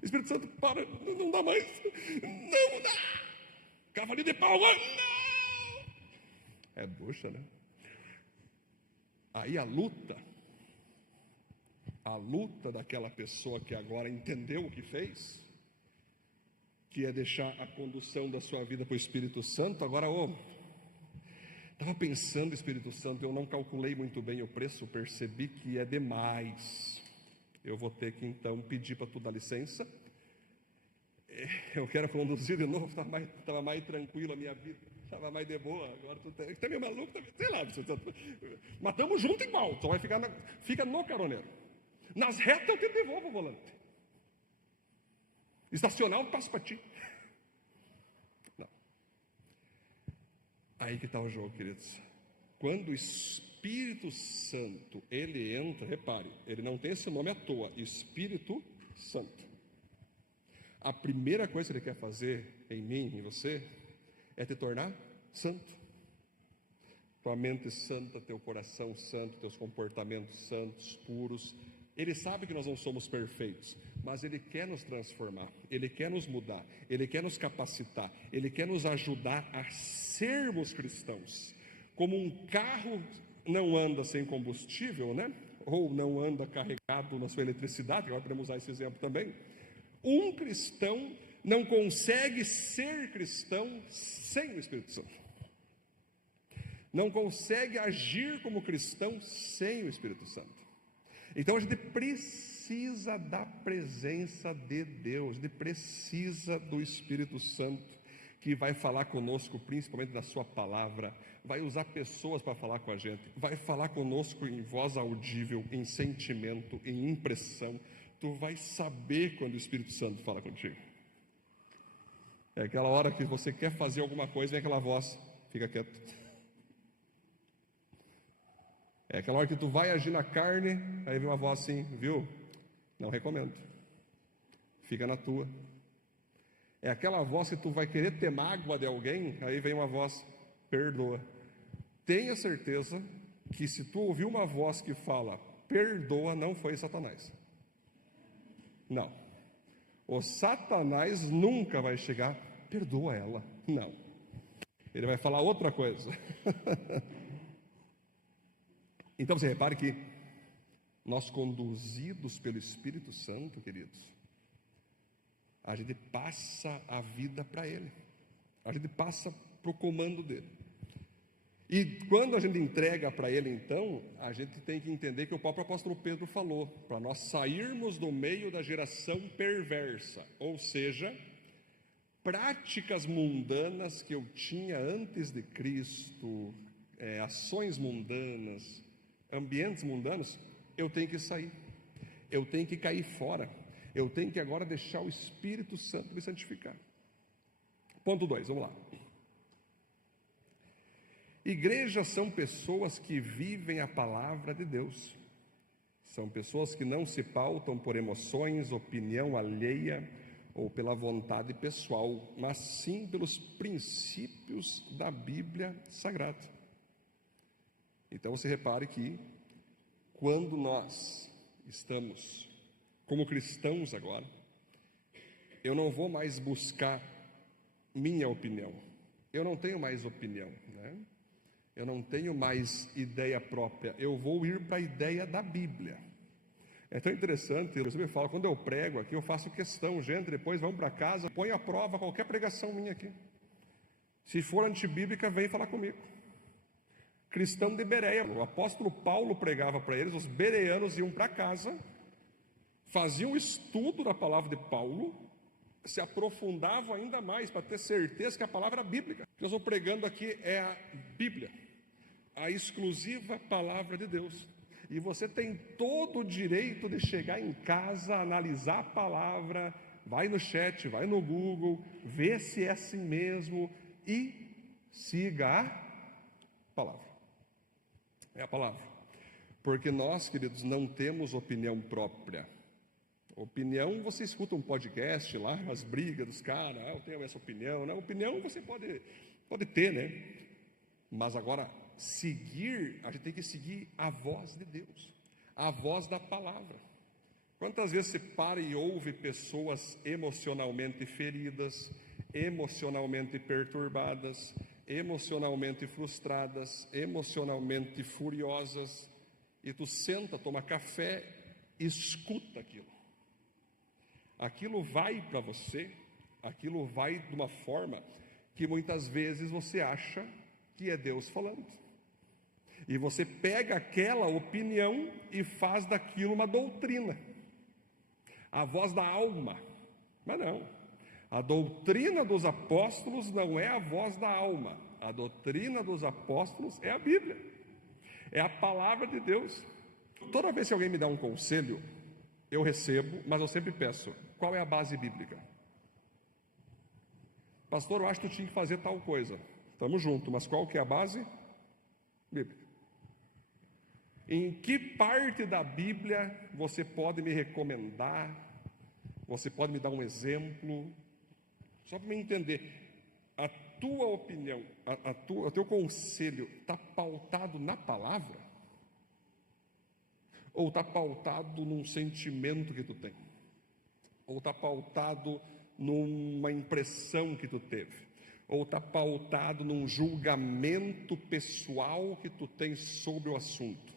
Espírito Santo, para, não dá mais. Não dá. Cavalinho de pau, não. É bucha, né? Aí a luta daquela pessoa que agora entendeu o que fez, que é deixar a condução da sua vida para o Espírito Santo. Agora, estava pensando, Espírito Santo, eu não calculei muito bem o preço, percebi que é demais. Eu vou ter que então pedir para tu dar licença. Eu quero conduzir de novo, estava mais tranquilo a minha vida, estava mais de boa. Agora tu está meio maluco, sei lá, mas estamos juntos igual, só vai fica no caroneiro. Nas retas eu te devolvo o volante. Estacionar eu passo para ti. Não. Aí que está o jogo, queridos. Quando o Espírito Santo, ele entra, repare, ele não tem esse nome à toa, Espírito Santo. A primeira coisa que ele quer fazer em mim, em você, é te tornar santo. Tua mente santa, teu coração santo, teus comportamentos santos, puros. Ele sabe que nós não somos perfeitos, mas Ele quer nos transformar, Ele quer nos mudar, Ele quer nos capacitar, Ele quer nos ajudar a sermos cristãos. Como um carro não anda sem combustível, né? Ou não anda carregado na sua eletricidade, agora podemos usar esse exemplo também. Um cristão não consegue ser cristão sem o Espírito Santo. Não consegue agir como cristão sem o Espírito Santo. Então a gente precisa da presença de Deus, a gente precisa do Espírito Santo, que vai falar conosco, principalmente da sua palavra, vai usar pessoas para falar com a gente, vai falar conosco em voz audível, em sentimento, em impressão. Tu vai saber quando o Espírito Santo fala contigo. É aquela hora que você quer fazer alguma coisa, vem aquela voz, fica quieto. É aquela hora que tu vai agir na carne, aí vem uma voz assim, viu? Não recomendo. Fica na tua. É aquela voz que tu vai querer ter mágoa de alguém, aí vem uma voz, perdoa. Tenha certeza que se tu ouvir uma voz que fala, perdoa, não foi Satanás. Não. O Satanás nunca vai chegar, perdoa ela. Não. Ele vai falar outra coisa. Então você repare que nós, conduzidos pelo Espírito Santo, queridos, a gente passa a vida para Ele, a gente passa para o comando dele. E quando a gente entrega para Ele, então, a gente tem que entender que o próprio apóstolo Pedro falou, para nós sairmos do meio da geração perversa, ou seja, práticas mundanas que eu tinha antes de Cristo, ações mundanas, ambientes mundanos, eu tenho que sair, eu tenho que cair fora. Eu tenho que agora deixar o Espírito Santo me santificar. Ponto 2, vamos lá. Igrejas são pessoas que vivem a palavra de Deus. São pessoas que não se pautam por emoções, opinião alheia ou pela vontade pessoal, mas sim pelos princípios da Bíblia Sagrada. Então você repare que quando nós estamos como cristãos agora, eu não vou mais buscar minha opinião. Eu não tenho mais opinião, né? Eu não tenho mais ideia própria. Eu vou ir para a ideia da Bíblia. É tão interessante, eu sempre falo, quando eu prego aqui, eu faço questão, gente, depois vamos para casa, põe à prova qualquer pregação minha aqui. Se for antibíblica, vem falar comigo. Cristão de Bereia, o apóstolo Paulo pregava para eles, os bereanos iam para casa, faziam um estudo da palavra de Paulo, se aprofundavam ainda mais para ter certeza que a palavra é bíblica. O que eu estou pregando aqui é a Bíblia, a exclusiva palavra de Deus. E você tem todo o direito de chegar em casa, analisar a palavra, vai no chat, vai no Google, vê se é assim mesmo e siga a palavra. É a palavra. Porque nós, queridos, não temos opinião própria. Opinião, você escuta um podcast lá, as brigas dos caras, eu tenho essa opinião. Não, opinião você pode ter, né? Mas agora, seguir, a gente tem que seguir a voz de Deus, a voz da palavra. Quantas vezes você para e ouve pessoas emocionalmente feridas, emocionalmente perturbadas, emocionalmente frustradas, emocionalmente furiosas, e tu senta, toma café, escuta aquilo. Aquilo vai para você, aquilo vai de uma forma que muitas vezes você acha que é Deus falando. E você pega aquela opinião e faz daquilo uma doutrina, a voz da alma. Mas não, a doutrina dos apóstolos não é a voz da alma. A doutrina dos apóstolos é a Bíblia, é a palavra de Deus. Toda vez que alguém me dá um conselho, eu recebo, mas eu sempre peço, qual é a base bíblica? Pastor, eu acho que tu tinha que fazer tal coisa. Estamos juntos, mas qual que é a base bíblica? Em que parte da Bíblia você pode me recomendar? Você pode me dar um exemplo? Só para me entender, a tua opinião, o teu conselho está pautado na palavra? Ou está pautado num sentimento que tu tem? Ou está pautado numa impressão que tu teve? Ou está pautado num julgamento pessoal que tu tem sobre o assunto?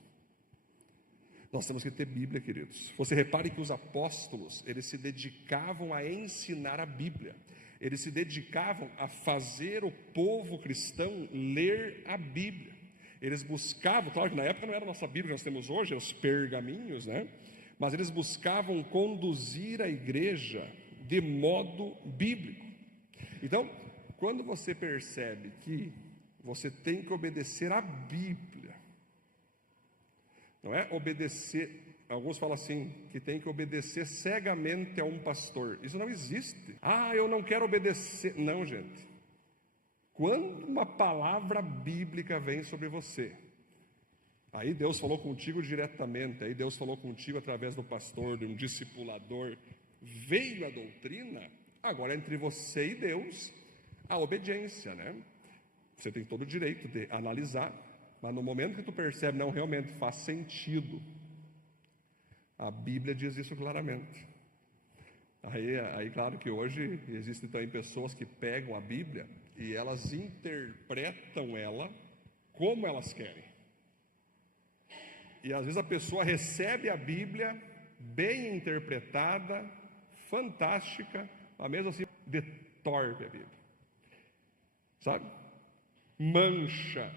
Nós temos que ter Bíblia, queridos. Você repare que os apóstolos, eles se dedicavam a ensinar a Bíblia. Eles se dedicavam a fazer o povo cristão ler a Bíblia. Eles buscavam, claro que na época não era a nossa Bíblia que nós temos hoje, os pergaminhos, né? Mas eles buscavam conduzir a igreja de modo bíblico. Então, quando você percebe que você tem que obedecer à Bíblia, não é obedecer, alguns falam assim, que tem que obedecer cegamente a um pastor. Isso não existe. Eu não quero obedecer. Não, gente. Quando uma palavra bíblica vem sobre você, aí Deus falou contigo diretamente, aí Deus falou contigo através do pastor, de um discipulador, veio a doutrina, agora entre você e Deus, a obediência, né? Você tem todo o direito de analisar, mas no momento que tu percebe, não, realmente faz sentido, a Bíblia diz isso claramente. Aí claro que hoje existem também pessoas que pegam a Bíblia e elas interpretam ela como elas querem. E às vezes a pessoa recebe a Bíblia bem interpretada, fantástica, mas mesmo assim detorpe a Bíblia, sabe? Mancha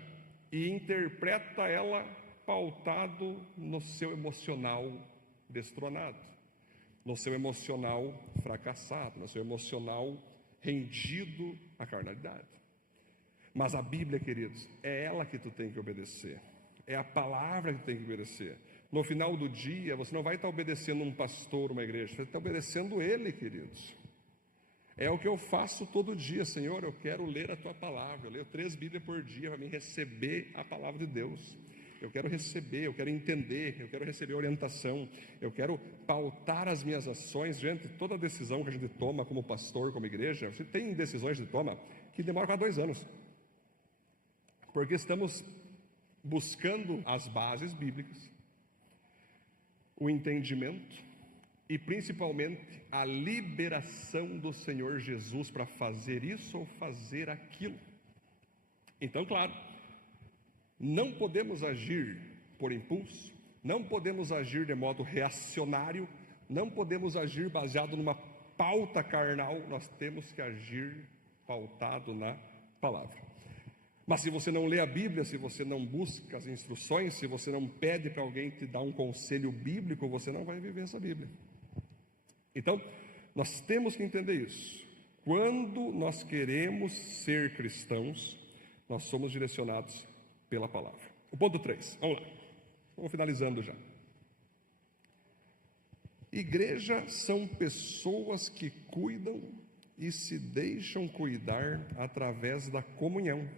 e interpreta ela pautado no seu emocional destronado, no seu emocional fracassado, no seu emocional rendido à carnalidade. Mas a Bíblia, queridos, é ela que tu tem que obedecer, é a palavra que tu tem que obedecer. No final do dia, você não vai estar obedecendo um pastor, uma igreja, você está obedecendo Ele, queridos. É o que eu faço todo dia. Senhor, eu quero ler a Tua palavra. Eu leio 3 Bíblias por dia para me receber a palavra de Deus. Eu quero receber, eu quero entender, eu quero receber orientação, eu quero pautar as minhas ações. Gente, toda decisão que a gente toma como pastor, como igreja, você tem decisões de toma que demoram quase 2 anos, porque estamos buscando as bases bíblicas, o entendimento e principalmente a liberação do Senhor Jesus para fazer isso ou fazer aquilo. Então, claro, não podemos agir por impulso, não podemos agir de modo reacionário, não podemos agir baseado numa pauta carnal, nós temos que agir pautado na palavra. Mas se você não lê a Bíblia, se você não busca as instruções, se você não pede para alguém te dar um conselho bíblico, você não vai viver essa Bíblia. Então, nós temos que entender isso. Quando nós queremos ser cristãos, nós somos direcionados pela palavra. O ponto 3, vamos lá, vamos finalizando já. Igreja são pessoas que cuidam e se deixam cuidar através da comunhão.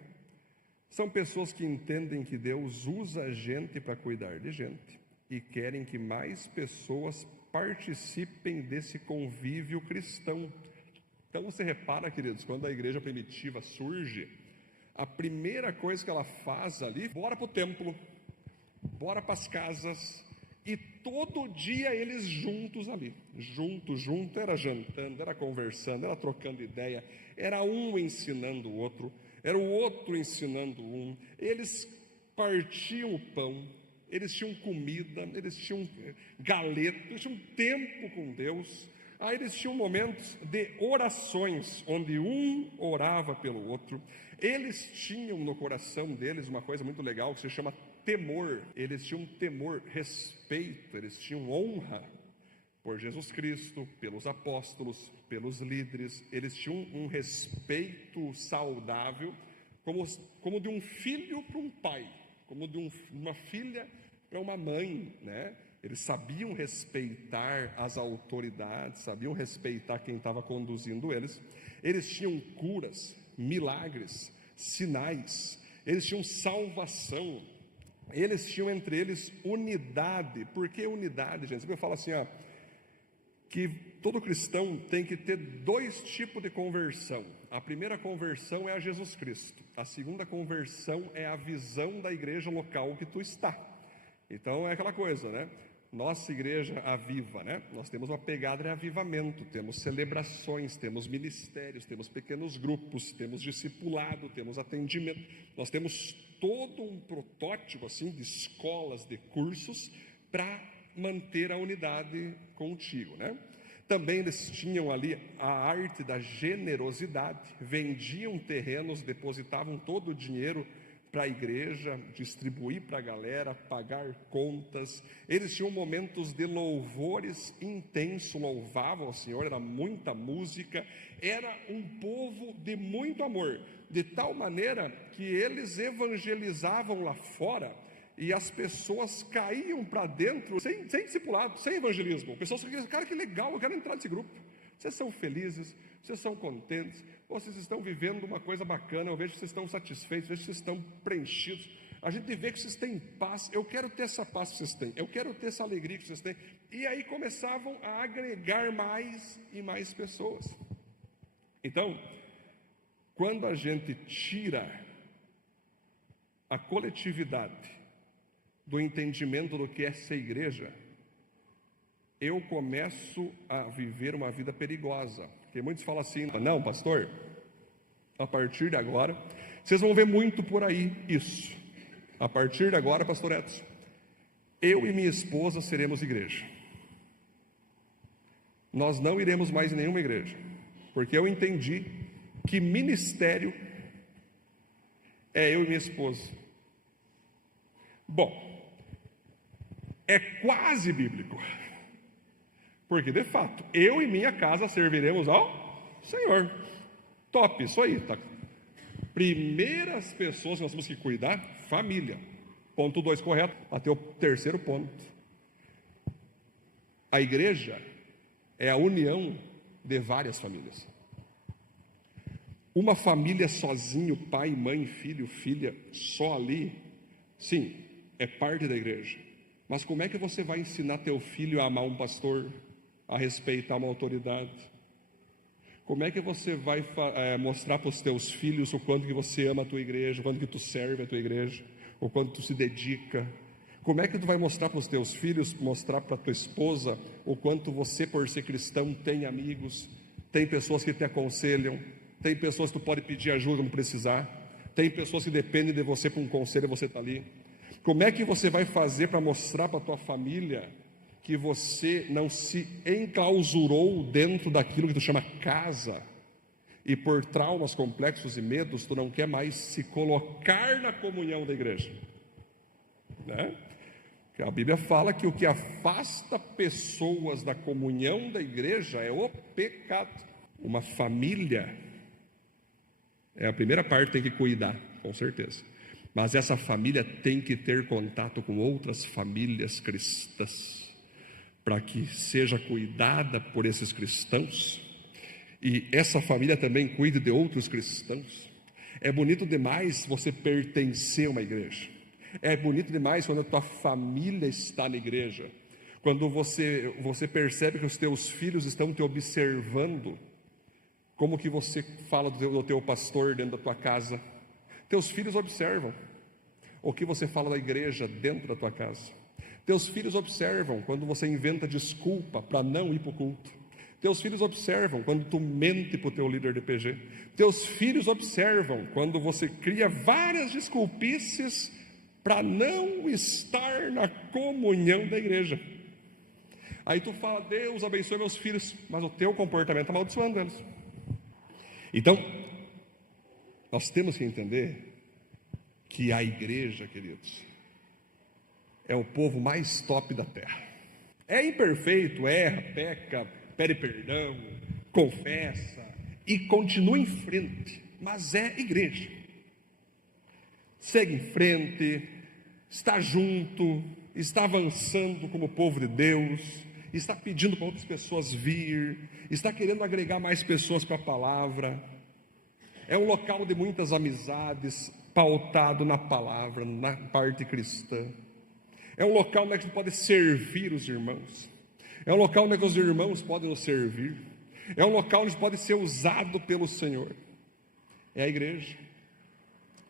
São pessoas que entendem que Deus usa a gente para cuidar de gente e querem que mais pessoas participem desse convívio cristão. Então você repara, queridos, quando a igreja primitiva surge, a primeira coisa que ela faz ali, bora para o templo, bora para as casas, e todo dia eles juntos ali, junto, era jantando, era conversando, era trocando ideia, era um ensinando o outro, era o outro ensinando um, eles partiam o pão, eles tinham comida, eles tinham galeto, eles tinham tempo com Deus. Aí eles tinham momentos de orações, onde um orava pelo outro. Eles tinham no coração deles uma coisa muito legal que se chama temor. Eles tinham temor, respeito, eles tinham honra por Jesus Cristo, pelos apóstolos, pelos líderes. Eles tinham um respeito saudável, como de um filho para um pai, como de uma filha para uma mãe, né? Eles sabiam respeitar as autoridades, sabiam respeitar quem estava conduzindo eles. Eles tinham curas, milagres, sinais, eles tinham salvação, eles tinham entre eles unidade. Por que unidade, gente? Eu falo assim, que todo cristão tem que ter 2 tipos de conversão. A primeira conversão é a Jesus Cristo. A segunda conversão é a visão da igreja local que tu está. Então é aquela coisa, né? Nossa igreja aviva, né? Nós temos uma pegada de avivamento, temos celebrações, temos ministérios, temos pequenos grupos, temos discipulado, temos atendimento. Nós temos todo um protótipo assim de escolas, de cursos para manter a unidade contigo, né? Também eles tinham ali a arte da generosidade, vendiam terrenos, depositavam todo o dinheiro para a igreja, distribuir para a galera, pagar contas. Eles tinham momentos de louvores intensos, louvavam ao Senhor, era muita música, era um povo de muito amor, de tal maneira que eles evangelizavam lá fora e as pessoas caíam para dentro sem discipulado, sem evangelismo. Pessoas que, cara, que legal, eu quero entrar nesse grupo. Vocês são felizes, vocês são contentes, vocês estão vivendo uma coisa bacana, eu vejo que vocês estão satisfeitos, eu vejo que vocês estão preenchidos, a gente vê que vocês têm paz, eu quero ter essa paz que vocês têm, eu quero ter essa alegria que vocês têm. E aí começavam a agregar mais e mais pessoas. Então, quando a gente tira a coletividade do entendimento do que é ser igreja, eu começo a viver uma vida perigosa. Porque muitos falam assim, não, pastor, a partir de agora, vocês vão ver muito por aí isso. A partir de agora, pastor Edson, eu e minha esposa seremos igreja. Nós não iremos mais em nenhuma igreja, porque eu entendi que ministério é eu e minha esposa. Bom, é quase bíblico. Porque, de fato, eu e minha casa serviremos ao Senhor. Top, isso aí. Tá. Primeiras pessoas que nós temos que cuidar, família. Ponto 2, correto. Até o 3º ponto. A igreja é a união de várias famílias. Uma família sozinho, pai, mãe, filho, filha, só ali, sim, é parte da igreja. Mas como é que você vai ensinar teu filho a amar um pastor, a respeitar uma autoridade? Como é que você vai mostrar para os teus filhos o quanto que você ama a tua igreja, o quanto que tu serve a tua igreja, o quanto tu se dedica? Como é que tu vai mostrar para os teus filhos, mostrar para a tua esposa o quanto você, por ser cristão, tem amigos, tem pessoas que te aconselham, tem pessoas que tu pode pedir ajuda quando precisar, tem pessoas que dependem de você para um conselho e você está ali. Como é que você vai fazer para mostrar para a tua família que você não se enclausurou dentro daquilo que tu chama casa, e por traumas complexos e medos, tu não quer mais se colocar na comunhão da igreja, né? Porque a Bíblia fala que o que afasta pessoas da comunhão da igreja é o pecado. Uma família é a primeira parte que tem que cuidar, com certeza. Mas essa família tem que ter contato com outras famílias cristãs, para que seja cuidada por esses cristãos, e essa família também cuide de outros cristãos. É bonito demais você pertencer a uma igreja. É bonito demais quando a tua família está na igreja, quando você percebe que os teus filhos estão te observando, como que você fala do teu pastor dentro da tua casa. Teus filhos observam o que você fala da igreja dentro da tua casa. Teus filhos observam quando você inventa desculpa para não ir para o culto. Teus filhos observam quando tu mente para o teu líder de PG. Teus filhos observam quando você cria várias desculpices para não estar na comunhão da igreja. Aí tu fala, Deus abençoe meus filhos, mas o teu comportamento está amaldiçoando eles. Então, nós temos que entender que a igreja, queridos, é o povo mais top da terra. É imperfeito, erra, peca, pede perdão, confessa e continua em frente, mas é igreja. Segue em frente, está junto, está avançando como povo de Deus, está pedindo para outras pessoas vir, está querendo agregar mais pessoas para a palavra. É um local de muitas amizades, pautado na palavra, na parte cristã. É um local onde a gente pode servir os irmãos. É um local onde os irmãos podem nos servir. É um local onde pode ser usado pelo Senhor. É a igreja.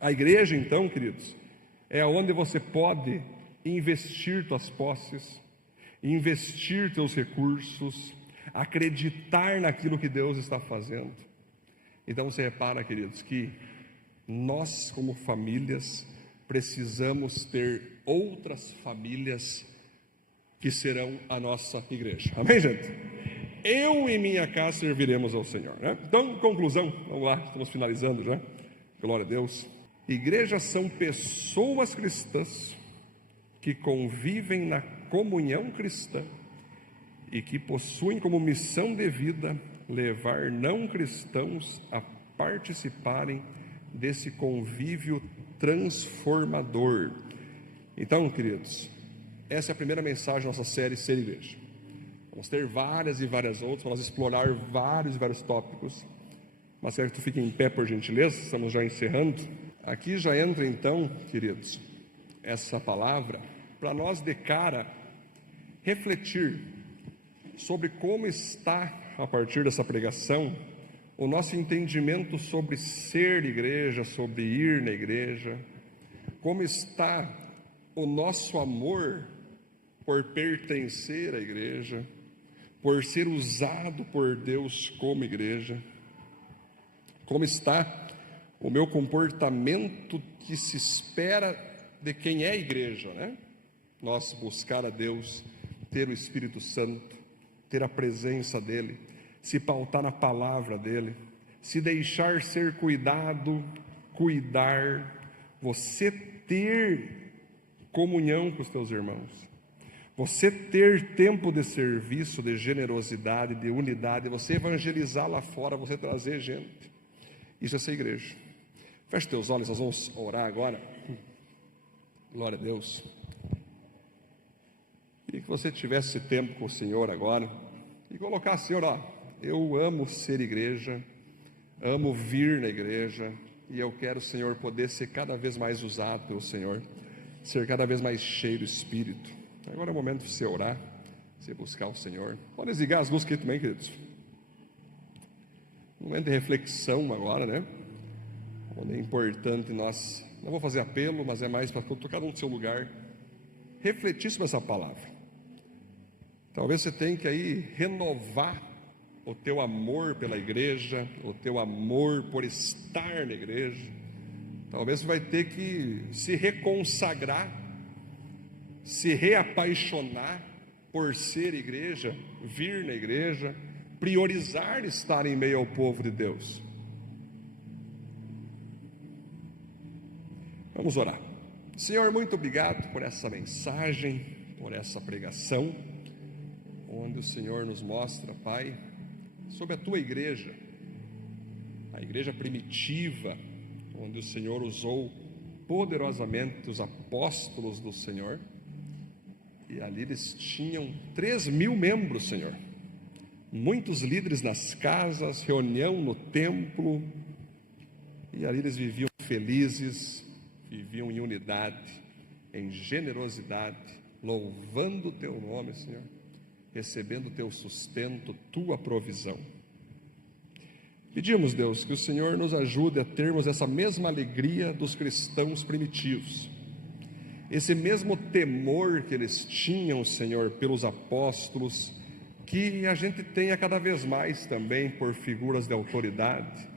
A igreja, então, queridos, é onde você pode investir tuas posses, investir teus recursos, acreditar naquilo que Deus está fazendo. Então você repara, queridos, que nós como famílias precisamos ter outras famílias que serão a nossa igreja. Amém, gente? Eu e minha casa serviremos ao Senhor, né? Então, conclusão, vamos lá, estamos finalizando já. Glória a Deus. Igrejas são pessoas cristãs que convivem na comunhão cristã e que possuem como missão de vida levar não cristãos a participarem desse convívio transformador. Então, queridos, essa é a primeira mensagem da nossa série Ser Igreja. Vamos ter várias e várias outras, vamos explorar vários e vários tópicos, mas quero que tu fique em pé, por gentileza, estamos já encerrando. Aqui já entra então, queridos, essa palavra para nós de cara refletir sobre como está, a partir dessa pregação, o nosso entendimento sobre ser igreja, sobre ir na igreja, como está o nosso amor por pertencer à igreja, por ser usado por Deus como igreja, como está o meu comportamento que se espera de quem é a igreja, né? Nós buscar a Deus, ter o Espírito Santo, ter a presença dEle, se pautar na palavra dEle, se deixar ser cuidado, cuidar, você ter comunhão com os teus irmãos, você ter tempo de serviço, de generosidade, de unidade, você evangelizar lá fora, você trazer gente. Isso é ser igreja. Feche teus olhos, nós vamos orar agora. Glória a Deus. E que você tivesse tempo com o Senhor agora e colocar, Senhor, ó, eu amo ser igreja, amo vir na igreja, e eu quero, Senhor, poder ser cada vez mais usado pelo Senhor, ser cada vez mais cheio do Espírito. Agora é o momento de você orar, você buscar o Senhor. Pode desligar as luzes aqui também, queridos. Um momento de reflexão agora, né? Onde é importante nós, não vou fazer apelo, mas é mais para cada um do seu lugar, refletir sobre essa palavra. Talvez você tenha que aí renovar o teu amor pela igreja, o teu amor por estar na igreja. Talvez você vai ter que se reconsagrar, se reapaixonar por ser igreja, vir na igreja, priorizar estar em meio ao povo de Deus. Vamos orar. Senhor, muito obrigado por essa mensagem, por essa pregação, onde o Senhor nos mostra, Pai, sobre a Tua igreja, a igreja primitiva, onde o Senhor usou poderosamente os apóstolos do Senhor, e ali eles tinham 3.000 membros, Senhor, muitos líderes nas casas, reunião no templo, e ali eles viviam felizes, viviam em unidade, em generosidade, louvando o Teu nome, Senhor, recebendo o Teu sustento, Tua provisão. Pedimos, Deus, que o Senhor nos ajude a termos essa mesma alegria dos cristãos primitivos, esse mesmo temor que eles tinham, Senhor, pelos apóstolos, que a gente tenha cada vez mais também por figuras de autoridade.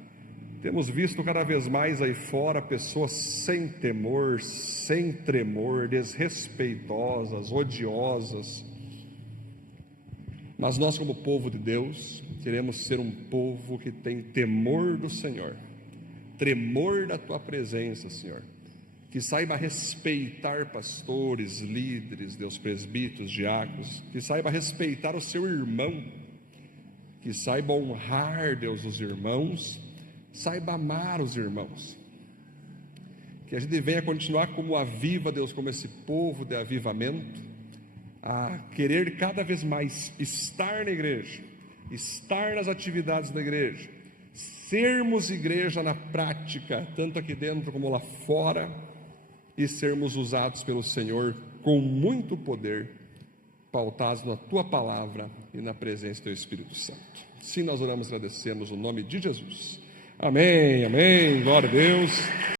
Temos visto cada vez mais aí fora pessoas sem temor, sem tremor, desrespeitosas, odiosas. Mas nós, como povo de Deus, queremos ser um povo que tem temor do Senhor, tremor da Tua presença, Senhor, que saiba respeitar pastores, líderes, Deus, presbíteros, diáconos, que saiba respeitar o seu irmão, que saiba honrar, Deus, os irmãos, saiba amar os irmãos, que a gente venha continuar como aviva, Deus, como esse povo de avivamento, a querer cada vez mais estar na igreja, estar nas atividades da igreja, sermos igreja na prática, tanto aqui dentro como lá fora, e sermos usados pelo Senhor com muito poder, pautados na Tua palavra e na presença do Teu Espírito Santo. Sim, nós oramos e agradecemos no nome de Jesus. Amém, amém, glória a Deus.